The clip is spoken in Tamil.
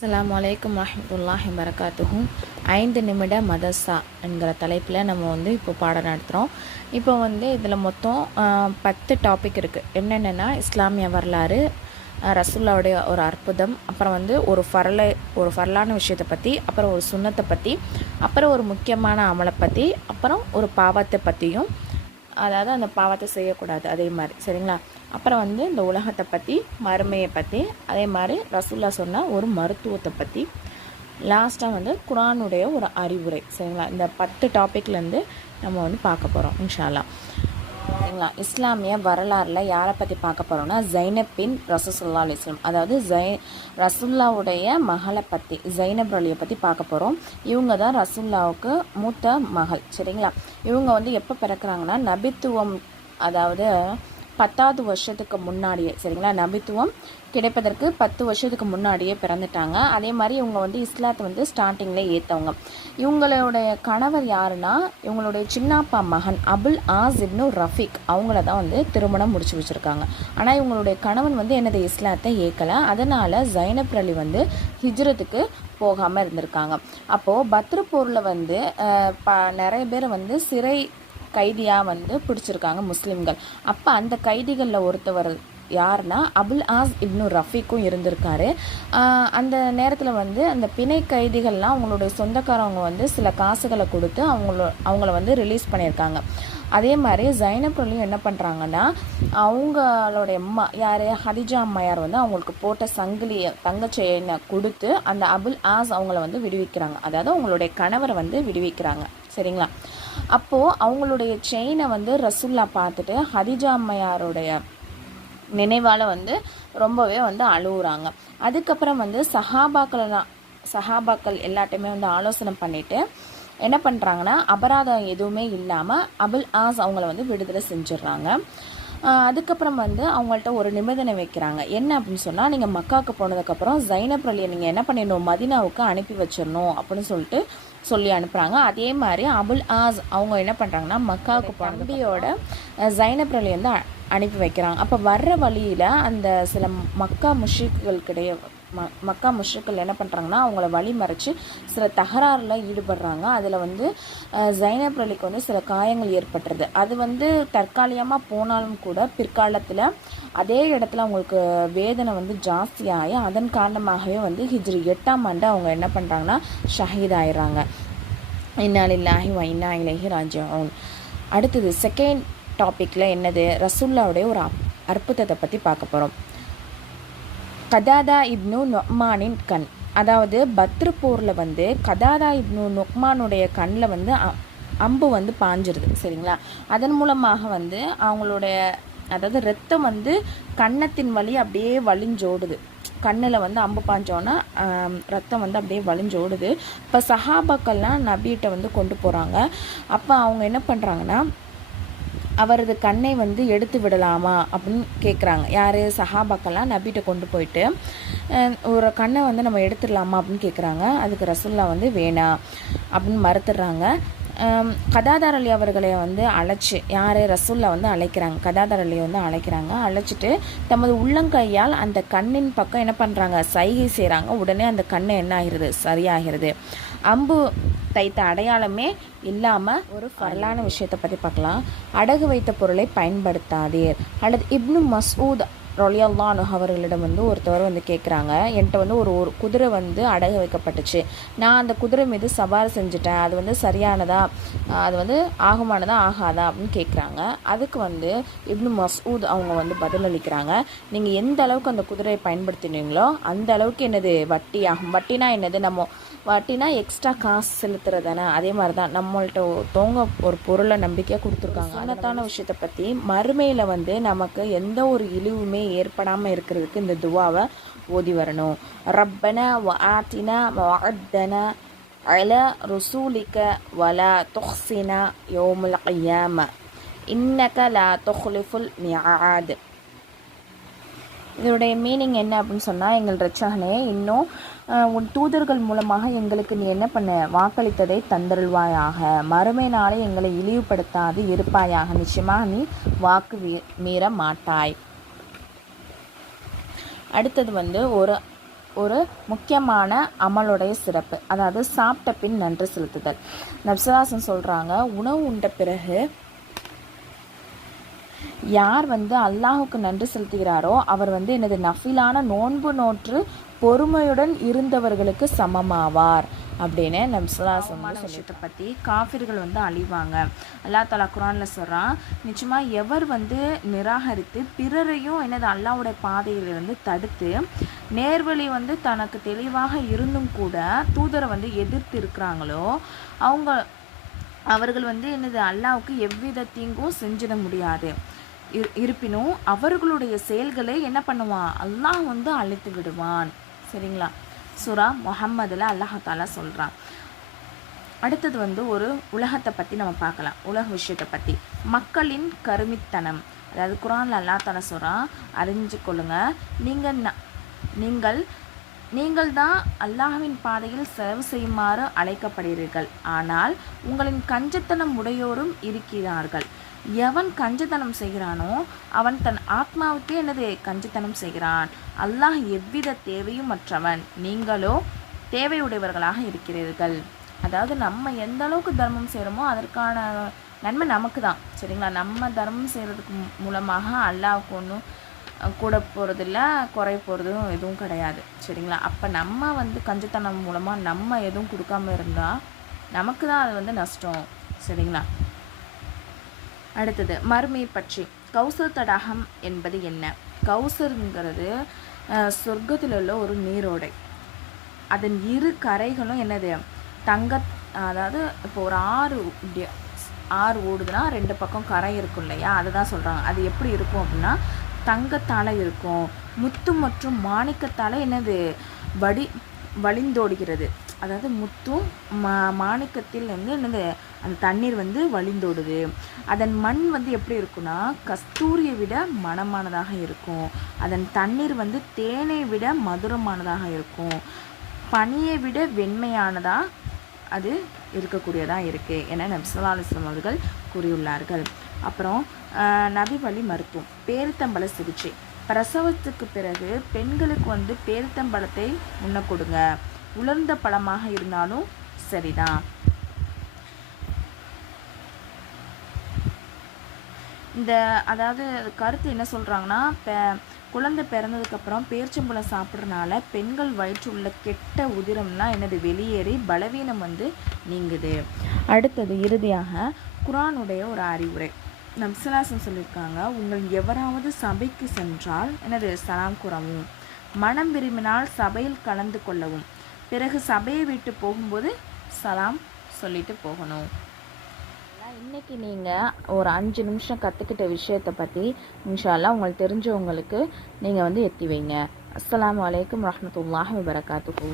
அஸ்ஸலாமு அலைக்கும் வரஹ்மத்துல்லாஹி வபரகாத்துஹு. 5 நிமிட மதர்சா என்கிற தலைப்பில் நம்ம இப்போ பாடம் நடத்துகிறோம். இப்போ இதில் மொத்தம் 10 டாபிக் இருக்குது. என்னென்னா இஸ்லாமிய வரலாறு, ரசூல்லாவுடைய ஒரு அற்புதம், அப்புறம் ஒரு ஃபரலான விஷயத்தை பற்றி, அப்புறம் ஒரு சுன்னத்தை பற்றி, அப்புறம் ஒரு முக்கியமான அமலை பற்றி, அப்புறம் ஒரு பாவத்தை பற்றியும், அதாவது அந்த பாவத்தை செய்யக்கூடாது அதே மாதிரி, சரிங்களா. அப்புறம் இந்த உலகத்தை பற்றி, மறுமையை பற்றி, அதே மாதிரி ரசூல்லா சொன்ன ஒரு மருத்துவத்தை பற்றி, லாஸ்ட்டாக குர்ஆனுடைய ஒரு அறிவுரை, சரிங்களா. இந்த 10 டாப்பிக்லேருந்து நம்ம பார்க்க போகிறோம் இன்ஷா அல்லாஹ், சரிங்களா. இஸ்லாமிய வரலாறில் யாரை பற்றி பார்க்க போகிறோம்னா ஜைனப் பின் ரசூலுல்லாஹி அலைஹி வஸல்லம், அதாவது ரசூல்லாவுடைய மகளை பற்றி, ஜைனப் அலியை பற்றி பார்க்க போகிறோம். இவங்க தான் ரசூல்லாவுக்கு மூத்த மகள், சரிங்களா. இவங்க எப்போ பிறக்கிறாங்கன்னா நபித்துவம், அதாவது 10வது வருஷத்துக்கு முன்னாடியே, சரிங்களா. நபித்துவம் கிடைப்பதற்கு 10 வருஷத்துக்கு முன்னாடியே பிறந்துட்டாங்க. அதே மாதிரி இவங்க இஸ்லாத்தை ஸ்டார்டிங்கில் ஏற்றவங்க. இவங்களுடைய கணவர் யாருன்னா, இவங்களுடைய சின்னப்பா மகன் அபுல் ஆஸ் இப்னு ரஃபீக், அவங்கள தான் திருமணம் முடிச்சு வச்சுருக்காங்க. ஆனால் இவங்களுடைய கணவன் என்னது இஸ்லாத்தை ஏற்கலை. அதனால் ஜைனப் அலி ஹிஜ்ரத்துக்கு போகாமல் இருந்திருக்காங்க. அப்போது பத்ரு போரில் நிறைய பேர் சிறை கைதியாக பிடிச்சிருக்காங்க முஸ்லீம்கள். அப்போ அந்த கைதிகளில் ஒருத்தவர் யாருன்னா அபுல் ஆஸ் இப்னு ரஃபீக்கும் இருந்திருக்காரு. அந்த நேரத்தில் அந்த பிணை கைதிகள்லாம் அவங்களுடைய சொந்தக்காரவங்க சில காசுகளை கொடுத்து அவங்கள ரிலீஸ் பண்ணியிருக்காங்க. அதே மாதிரி ஜைனப் அலியும் என்ன பண்ணுறாங்கன்னா, அவங்களுடைய அம்மா யார், ஹதிஜா அம்மையார் அவங்களுக்கு போட்ட சங்கிலியை, தங்க செயினை கொடுத்து அந்த அபுல் ஆஸ் அவங்கள விடுவிக்கிறாங்க. அதாவது அவங்களுடைய கணவரை விடுவிக்கிறாங்க, சரிங்களா. அப்போது அவங்களுடைய செயினை ரசூல்லா பார்த்துட்டு ஹதிஜா அம்மையாருடைய நினைவால் ரொம்பவே அழுகுறாங்க. அதுக்கப்புறம் சஹாபாக்கள் எல்லாத்தையுமே ஆலோசனை பண்ணிவிட்டு என்ன பண்ணுறாங்கன்னா, அபராதம் எதுவுமே இல்லாமல் அபுல் ஆஸ் அவங்கள விடுதலை செஞ்சிடுறாங்க. அதுக்கப்புறம் அவங்கள்ட்ட ஒரு நிபந்தனை வைக்கிறாங்க. என்ன அப்படின்னு சொன்னால், நீங்கள் மக்காவுக்கு போனதுக்கப்புறம் ஜைனப் அலியை நீங்கள் என்ன பண்ணிடணும், மதீனாவுக்கு அனுப்பி வச்சிடணும் அப்படின்னு சொல்லி அனுப்புகிறாங்க. அதே மாதிரி அபுல் ஆஸ் அவங்க என்ன பண்ணுறாங்கன்னா, மக்காவுக்கு தம்பியோட ஜைனப் அலி அனுப்பி வைக்கிறாங்க. அப்போ வர்ற வழியில் அந்த சில மக்கா முஷ்ரிக்கள் என்ன பண்ணுறாங்கன்னா, அவங்கள வழி மறைச்சி சில தகராறில் ஈடுபடுறாங்க. அதில் ஜைனப் அலிக்கு சில காயங்கள் ஏற்பட்டுருது. அது தற்காலிகமாக போனாலும் கூட பிற்காலத்தில் அதே இடத்துல அவங்களுக்கு வேதனை ஜாஸ்தியாகி அதன் காரணமாகவே ஹிஜ்ரி 8ஆம் ஆண்டு அவங்க என்ன பண்ணுறாங்கன்னா ஷஹீத் ஆயிடுறாங்க. இன்னா லில்லாஹி வ இன்னா இலைஹி ராஜிஊன். அடுத்தது செகண்ட் டாப்பிக்கில் என்னது, ரசூல்லாவுடைய ஒரு அற்புதத்தை பற்றி பார்க்க போகிறோம். கதாதா இப்னு நொக்மானின் கண், அதாவது பத்ரு போரில் கதாதா இப்னு நொக்மானுடைய கண்ணில் அம்பு பாஞ்சிருது, சரிங்களா. அதன் மூலமாக அவங்களுடைய, அதாவது ரத்தம் கன்னத்தின் வழி அப்படியே வலிஞ்சோடுது. கண்ணில் அம்பு பாஞ்சோன்னா ரத்தம் அப்படியே வலிஞ்சோடுது. இப்போ சஹாபாக்கள்லாம் நபிகிட்ட கொண்டு போகிறாங்க. அப்போ அவங்க என்ன பண்ணுறாங்கன்னா, அவரது கண்ணை எடுத்து விடலாமா அப்படின்னு கேட்குறாங்க. யார், சஹாபாக்கெல்லாம் நபிகிட்ட கொண்டு போயிட்டு ஒரு கண்ணை நம்ம எடுத்துடலாமா அப்படின்னு கேட்குறாங்க. அதுக்கு ரசூல்லா வேணாம் அப்படின்னு மறுத்துடுறாங்க. கதாதார் அலி அவர்களை அழைச்சி, யார், ரசூல்லா அழைக்கிறாங்க. கதாதார் அலியை அழைக்கிறாங்க. அழைச்சிட்டு தமது உள்ளங்கையால் அந்த கண்ணின் பக்கம் என்ன பண்ணுறாங்க, சைகை செய்கிறாங்க. உடனே அந்த கண்ணு என்ன ஆகிறது, சரியாகிறது. அம்பு தைத்த அடையாளமே இல்லாமல் ஒரு ஃபரலான விஷயத்தை பற்றி பார்க்கலாம். அடகு வைத்த பொருளை பயன்படுத்தாதீர். அல்லது இப்னு மஸ்ஊத் ரலியல்லாஹு அன்ஹு அவர்களிடம் ஒருத்தவர் கேட்குறாங்க, என்கிட்ட ஒரு குதிரை அடகு வைக்கப்பட்டுச்சு, நான் அந்த குதிரை மீது சவாரி செஞ்சுட்டேன், அது சரியானதா, அது ஆகுமானதா ஆகாதா அப்படின்னு கேட்குறாங்க. அதுக்கு இப்னு மஸ்ஊத் அவங்க பதிலளிக்கிறாங்க, நீங்கள் எந்த அளவுக்கு அந்த குதிரையை பயன்படுத்தினீங்களோ அந்த அளவுக்கு என்னது வட்டி ஆகும். வட்டினா என்னது, வட்டினா எக்ஸ்ட்ரா காசு செலுத்துறது தானே. அதே மாதிரி தான் நம்மள்ட்ட ஒரு பொருளை நம்பிக்கையாக கொடுத்துருக்காங்க. சுன்னத்தான விஷயத்தை பற்றி மறுமையில் நமக்கு எந்த ஒரு இழிவுமே ஏற்படாமல் இருக்கிறதுக்கு இந்த துவாவை ஓதி வரணும். ரப்பனா வ ஆத்தினா வஅத்தனா அலா ருசூலிக வலா துஹ்சினா யௌமுல் கியாமா இன்னக லா துஹ்லிஃபுல் மிஆத். இதோடைய மீனிங் என்ன அப்படின்னு சொன்னால், எங்கள் ரட்சகனே, இன்னும் உன் தூதர்கள் மூலமாக எங்களுக்கு நீ என்ன பண்ண, வாக்களித்ததை தந்தருள்வாயாக. மறுமை நாளை எங்களை இழிவுபடுத்தாது இருப்பாயாக. நிச்சயமாக நீ வாக்கு மீற மாட்டாய். அடுத்தது ஒரு முக்கியமான அமலுடைய சிறப்பு, அதாவது சாப்பிட்ட பின் நன்றி செலுத்துதல். நபிசுல்லாசன் சொல்கிறாங்க, உணவு உண்ட பிறகு யார் அல்லாஹுக்கு நன்றி செலுத்துகிறாரோ அவர் என்னது நஃபிலான நோன்பு நோற்று பொறுமையுடன் இருந்தவர்களுக்கு சமமாவார் அப்படின்னு நபிசுல்லாசமான விஷயத்தை பற்றி. காஃபிர்கள் அழிவாங்க. அல்லா தஆலா குர்ஆனில் சொல்கிறான், நிச்சயமாக எவர் நிராகரித்து பிறரையும் அல்லாஹ்வுடைய பாதையிலிருந்து தடுத்து நேர்வழி தனக்கு தெளிவாக இருந்தும் கூட தூதரை எதிர்த்து இருக்கிறாங்களோ அவர்கள் அல்லாஹ்வுக்கு எவ்வித தீங்கும் செஞ்சிட முடியாது. இருப்பினும் அவர்களுடைய செயல்களை என்ன பண்ணுவான், அல்லாஹ் அழித்து விடுவான். சரிங்களா? சூரா முஹம்மதில் அல்லாஹ் தஆலா சொல்கிறான். அடுத்தது ஒரு உலகத்தை பற்றி நம்ம பார்க்கலாம். உலக விஷயத்தை பற்றி. மக்களின் கருமித்தனம், அதாவது குர்ஆனில் அல்லாஹ் தஆலா சொல்கிறான், அறிஞ்சு கொள்ளுங்க, நீங்கள் தான் அல்லாஹ்வின் பாதையில் செலவு செய்யுமாறு அழைக்கப்படுகிறீர்கள், ஆனால் உங்களின் கஞ்சத்தனம் உடையோரும் இருக்கிறார்கள். எவன் கஞ்சத்தனம் செய்கிறானோ அவன் தன் ஆத்மாவுக்கே கஞ்சத்தனம் செய்கிறான். அல்லாஹ் எவ்வித தேவையும் மற்றவன், நீங்களோ தேவையுடையவர்களாக இருக்கிறீர்கள். அதாவது நம்ம எந்த அளவுக்கு தர்மம் செய்கிறோமோ அதற்கான நன்மை நமக்கு தான். சரிங்களா? நம்ம தர்மம் செய்கிறதுக்கு மூலமாக அல்லாஹ்வுக்கு ஒன்றும் கூட போகிறதில்ல, குறை போகிறதும் எதுவும் கிடையாது. சரிங்களா? அப்போ நம்ம கஞ்சத்தனம் மூலமாக நம்ம எதுவும் கொடுக்காம இருந்தால் நமக்கு தான் அது நஷ்டம். சரிங்களா? அடுத்தது மறுமை பற்றி. கௌசர் தடாகம் என்பது என்ன? கௌசருங்கிறது சொர்க்கத்தில் உள்ள ஒரு நீரோடை. அதன் இரு கரைகளும் என்னது? அதாவது இப்போ ஒரு ஆறு ஓடுதுன்னா 2 பக்கம் கரை இருக்கும் இல்லையா, அதுதான் சொல்கிறாங்க. அது எப்படி இருக்கும் அப்படின்னா தங்கத்தால் இருக்கும். முத்து மற்றும் மாணிக்கத்தால் வழிந்தோடுகிறது. அதாவது முத்தும் மாணிக்கத்தில் என்னது அந்த தண்ணீர் வழிந்தோடுது. அதன் மண் எப்படி இருக்குன்னா கஸ்தூரியை விட மணமானதாக இருக்கும். அதன் தண்ணீர் தேனை விட மதுரமானதாக இருக்கும். பனியை விட வெண்மையானதாக அது இருக்கக்கூடியதாக இருக்குது என நபி ஸல்லல்லாஹு அலைஹி வஸல்லம் அவர்கள் கூறியுள்ளார்கள். அப்புறம் நபி வழி மருத்துவம். பேரித்தம்பழ சிகிச்சை. பிரசவத்துக்கு பிறகு பெண்களுக்கு பேரித்தம்பழத்தை உண்ண கொடுங்க. உலர்ந்த பழமாக இருந்தாலும் சரிதான். அதாவது கருத்து என்ன சொல்கிறாங்கன்னா, குழந்தை பிறந்ததுக்கப்புறம் பேரிச்சம்பழம் சாப்பிட்றதுனால பெண்கள் வயிற்று உள்ள கெட்ட உதிரம்லாம் வெளியேறி பலவீனம் நீங்குது. அடுத்தது இறுதியாக குர்ஆனுடைய ஒரு அறிவுரை. நபிசுல்லாசன் சொல்லியிருக்காங்க, உங்கள் எவராவது சபைக்கு சென்றால் சலாம் கூறவும், மனம் விரும்பினால் சபையில் கலந்து கொள்ளவும், பிறகு சபையை விட்டு போகும்போது சலாம் சொல்லிட்டு போகணும். இன்றைக்கி நீங்கள் ஒரு 5 நிமிஷம் கற்றுக்கிட்ட விஷயத்தை பற்றி இன்ஷா அல்லாஹ் உங்களுக்கு தெரிஞ்சவங்களுக்கு நீங்கள் எத்தி வைங்க. அஸ்ஸலாமு அலைக்கும் வரஹ்மத்துல்லாஹி வபரகாத்துஹு.